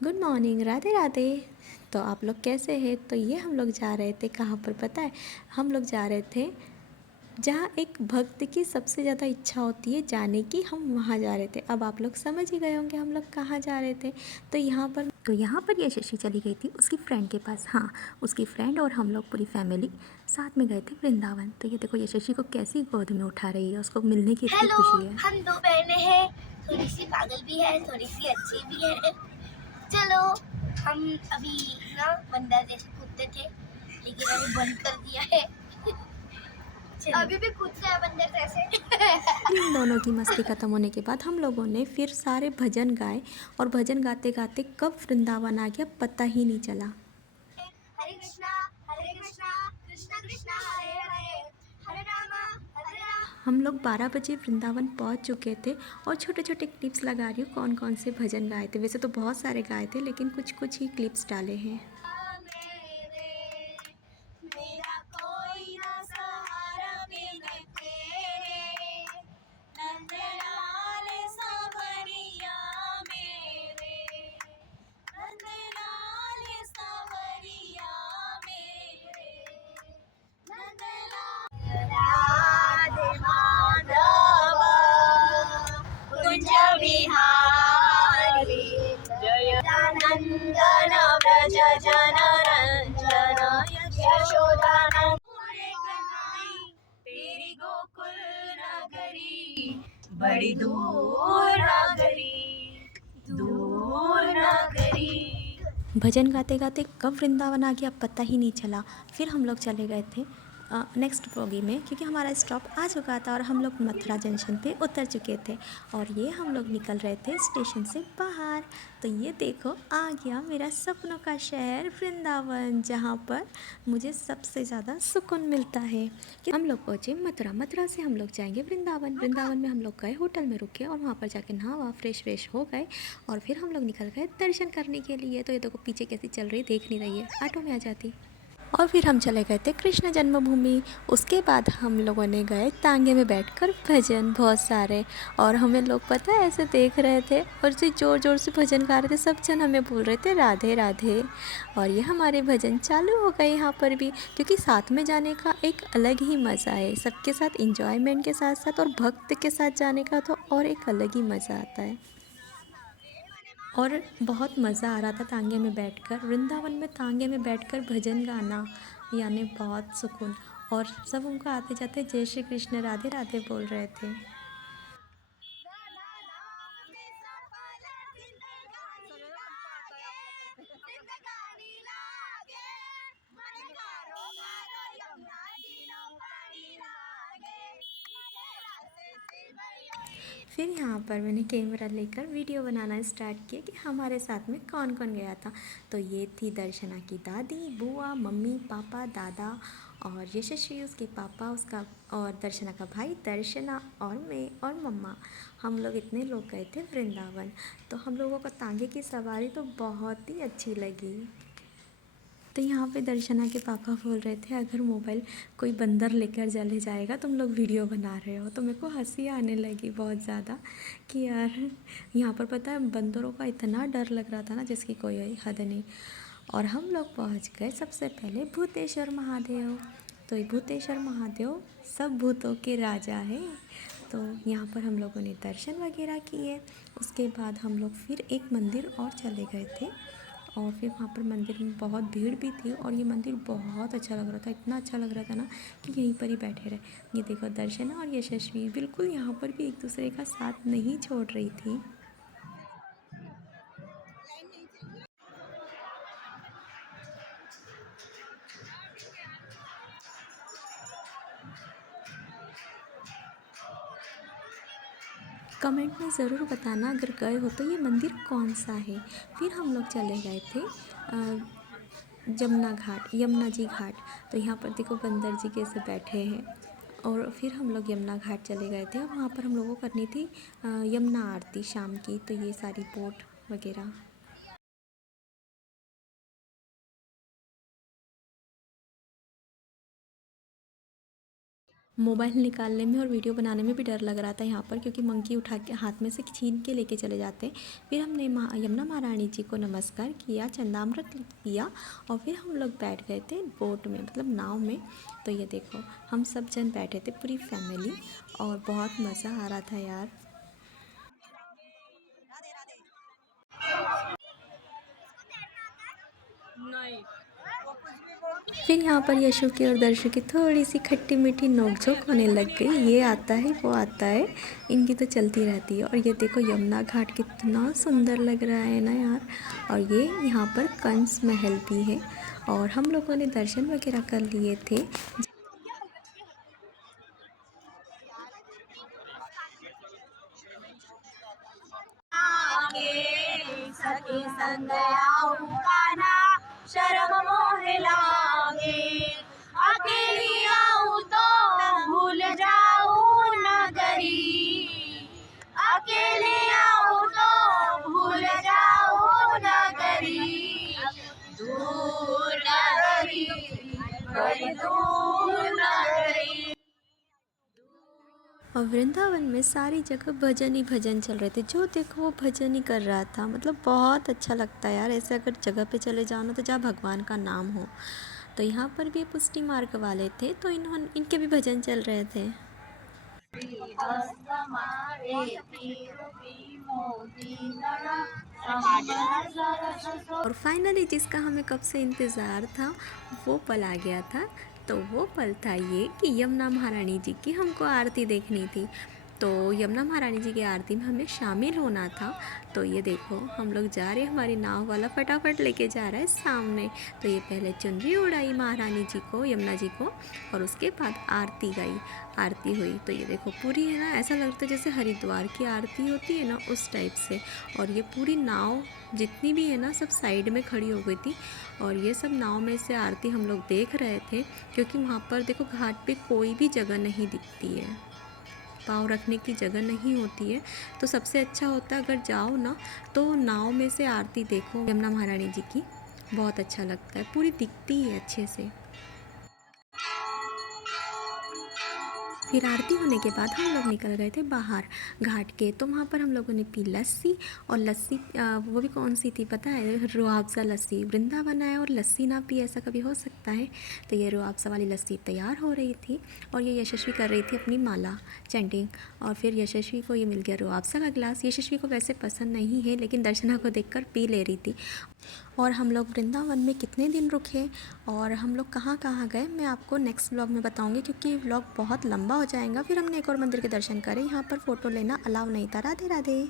Good morning, Radhe Radhe. तो आप लोग कैसे हैं? तो ये हम लोग जा रहे थे कहाँ पर पता है? हम लोग जा रहे थे जहाँ एक भक्त की सबसे ज़्यादा इच्छा होती है जाने की, हम वहाँ जा रहे थे। अब आप लोग समझ ही गए होंगे हम लोग कहाँ जा रहे थे। तो यहाँ पर ये शशि चली गई थी उसकी फ्रेंड के पास। हाँ, उसकी फ्रेंड और हम लोग पूरी फैमिली साथ में गए थे वृंदावन। तो ये देखो ये शशि को कैसी गोद में उठा रही है, उसको मिलने की इतनी हेलो, खुशी है। हम दो बहनें हैं, थोड़ी सी पागल भी है, थोड़ी सी अच्छी भी है। चलो, हम अभी ना बंदर जैसे कूदते थे, लेकिन अभी बंद कर दिया है। अभी भी कूदते हैं बंदर जैसे। फिर इन दोनों की मस्ती ख़त्म होने के बाद हम लोगों ने फिर सारे भजन गाए और भजन गाते गाते कब वृंदावन आ गया पता ही नहीं चला। हरे कृष्णा, कृष्णा कृष्णा हरे हरे, हरे रामा हरे राम। हम लोग 12 बजे वृंदावन पहुंच चुके थे और छोटे छोटे क्लिप्स लगा रही हूँ कौन कौन से भजन गाए थे। वैसे तो बहुत सारे गाए थे लेकिन कुछ कुछ ही क्लिप्स डाले हैं। मेरा कोई ना सहारा बिन तेरे, नंदलाल सांवरिया मेरे, नंदलाल सांवरिया मेरे, नंदलाल। राधे माधव कुंज विहारी, जय नंदन व्रज जनरंजन, यशोदानंदन तेरी गोकुल नगरी, बड़ी दूर नगरी, दूर नगरी। भजन गाते गाते कब वृंदावन आ गया पता ही नहीं चला। फिर हम लोग चले गए थे नेक्स्ट बोगी में, क्योंकि हमारा स्टॉप आ चुका था और हम लोग मथुरा जंक्शन पे उतर चुके थे और ये हम लोग निकल रहे थे स्टेशन से बाहर। तो ये देखो आ गया मेरा सपनों का शहर वृंदावन, जहाँ पर मुझे सबसे ज़्यादा सुकून मिलता है। कि हम लोग पहुँचे मथुरा, मथुरा से हम लोग जाएंगे वृंदावन। वृंदावन में हम लोग गए होटल में रुके और वहाँ पर जाके नहा फ्रेश व्रेश हो गए और फिर हम लोग निकल गए दर्शन करने के लिए। तो ये देखो पीछे कैसी चल रही देख नहीं रही है, ऑटो में आ जाती। और फिर हम चले गए थे कृष्ण जन्मभूमि। उसके बाद हम लोगों ने गए तांगे में बैठकर भजन बहुत सारे, और हमें लोग पता है ऐसे देख रहे थे और से ज़ोर ज़ोर से भजन गा रहे थे। सब जन हमें बोल रहे थे राधे राधे। और ये हमारे भजन चालू हो गए यहाँ पर भी, क्योंकि साथ में जाने का एक अलग ही मज़ा है। सबके साथ इंजॉयमेंट के साथ साथ और भक्त के साथ जाने का तो और एक अलग ही मज़ा आता है। और बहुत मज़ा आ रहा था तांगे में बैठकर। वृंदावन में तांगे में बैठकर भजन गाना यानी बहुत सुकून। और सब उनको आते जाते जय श्री कृष्ण राधे राधे बोल रहे थे। फिर यहाँ पर मैंने कैमरा लेकर वीडियो बनाना स्टार्ट किया कि हमारे साथ में कौन कौन गया था। तो ये थी दर्शना की दादी, बुआ, मम्मी, पापा, दादा और यशस्वी उसके पापा, उसका और दर्शना का भाई दर्शना और मैं और मम्मा। हम लोग इतने लोग गए थे वृंदावन। तो हम लोगों को तांगे की सवारी तो बहुत ही अच्छी लगी। तो यहाँ पे दर्शना के पापा बोल रहे थे अगर मोबाइल कोई बंदर लेकर चले जाएगा, तुम लोग वीडियो बना रहे हो। तो मेरे को हंसी आने लगी बहुत ज़्यादा कि यार यहाँ पर पता है बंदरों का इतना डर लग रहा था ना जिसकी कोई हद नहीं। और हम लोग पहुँच गए सबसे पहले भूतेश्वर महादेव। तो ये भूतेश्वर महादेव सब भूतों के राजा हैं। तो यहाँ पर हम लोगों ने दर्शन वगैरह किए। उसके बाद हम लोग फिर एक मंदिर और चले गए थे और फिर वहाँ पर मंदिर में बहुत भीड़ भी थी और ये मंदिर बहुत अच्छा लग रहा था। इतना अच्छा लग रहा था ना कि यहीं पर ही बैठे रहे। ये देखो दर्शना और यशस्वी बिल्कुल यहाँ पर भी एक दूसरे का साथ नहीं छोड़ रही थी। कमेंट में ज़रूर बताना अगर गए हो तो ये मंदिर कौन सा है। फिर हम लोग चले गए थे जमुना घाट, यमुना जी घाट। तो यहाँ पर देखो बंदर जी कैसे बैठे हैं। और फिर हम लोग यमुना घाट चले गए थे और वहाँ पर हम लोगों को करनी थी यमुना आरती शाम की। तो ये सारी बोट वगैरह। मोबाइल निकालने में और वीडियो बनाने में भी डर लग रहा था यहाँ पर, क्योंकि मंकी उठा के हाथ में से छीन के लेके चले जाते। फिर हमने यमुना महारानी जी को नमस्कार किया, चंदामृत पिया और फिर हम लोग बैठ गए थे बोट में, मतलब नाव में। तो ये देखो हम सब जन बैठे थे, पूरी फैमिली, और बहुत मज़ा आ रहा था यार। फिर यहाँ पर यशु की और दर्शु की थोड़ी सी खट्टी मीठी नोकझोंक होने लग गई। ये आता है वो आता है, इनकी तो चलती रहती है। और ये देखो यमुना घाट कितना सुंदर लग रहा है ना यार। और ये यहाँ पर कंस महल भी है और हम लोगों ने दर्शन वगैरह कर लिए थे। सखी संग आऊं कान्हा, शर्म मोह लागे। अकेली आऊं तो भूल जाऊं नगरी, अकेले आऊं तो भूल जाऊं नगरी। दूर नगरी, बड़ी दूर नगरी। और वृंदावन में सारी जगह भजन ही भजन चल रहे थे, जो देखो वो भजन ही कर रहा था। मतलब बहुत अच्छा लगता है यार ऐसे, अगर जगह पे चले जाओ ना तो जहाँ भगवान का नाम हो। तो यहाँ पर भी पुष्टि मार्ग वाले थे, तो इनके भी भजन चल रहे थे। और फाइनली जिसका हमें कब से इंतज़ार था वो पल आ गया था। तो वो पल था ये कि यमुना महारानी जी की हमको आरती देखनी थी। तो यमुना महारानी जी की आरती में हमें शामिल होना था। तो ये देखो हम लोग जा रहे हैं, हमारी नाव वाला फटाफट लेके जा रहा है सामने। तो ये पहले चुनरी उड़ाई महारानी जी को, यमुना जी को, और उसके बाद आरती गाई, आरती हुई। तो ये देखो पूरी है ना, ऐसा लगता है जैसे हरिद्वार की आरती होती है ना, उस टाइप से। और ये पूरी नाव जितनी भी है ना सब साइड में खड़ी हो गई थी और ये सब नाव में से आरती हम लोग देख रहे थे, क्योंकि वहाँ पर देखो घाट पे कोई भी जगह नहीं दिखती है, पाँव रखने की जगह नहीं होती है। तो सबसे अच्छा होता है अगर जाओ ना तो नाव में से आरती देखो यमुना महारानी जी की, बहुत अच्छा लगता है, पूरी दिखती है अच्छे से। फिर आरती होने के बाद हम लोग निकल गए थे बाहर घाट के। तो वहाँ पर हम लोगों ने पी लस्सी, और लस्सी वो भी कौन सी थी पता है, रूह-अफ़ज़ा लस्सी। वृंदावन आए और लस्सी ना पी, ऐसा कभी हो सकता है। तो ये रूह-अफ़ज़ा वाली लस्सी तैयार हो रही थी और ये यशस्वी कर रही थी अपनी माला चैंटिंग। और फिर यशस्वी को ये मिल गया रूह-अफ़ज़ा का गिलास। यशस्वी को वैसे पसंद नहीं है लेकिन दर्शना को देखकर पी ले रही थी। और हम लोग वृंदावन में कितने दिन रुके और हम लोग कहाँ कहाँ गए मैं आपको नेक्स्ट व्लॉग में बताऊंगी, क्योंकि व्लॉग बहुत लंबा हो जाएगा। फिर हमने एक और मंदिर के दर्शन करे, यहाँ पर फ़ोटो लेना अलाउ नहीं था। राधे राधे।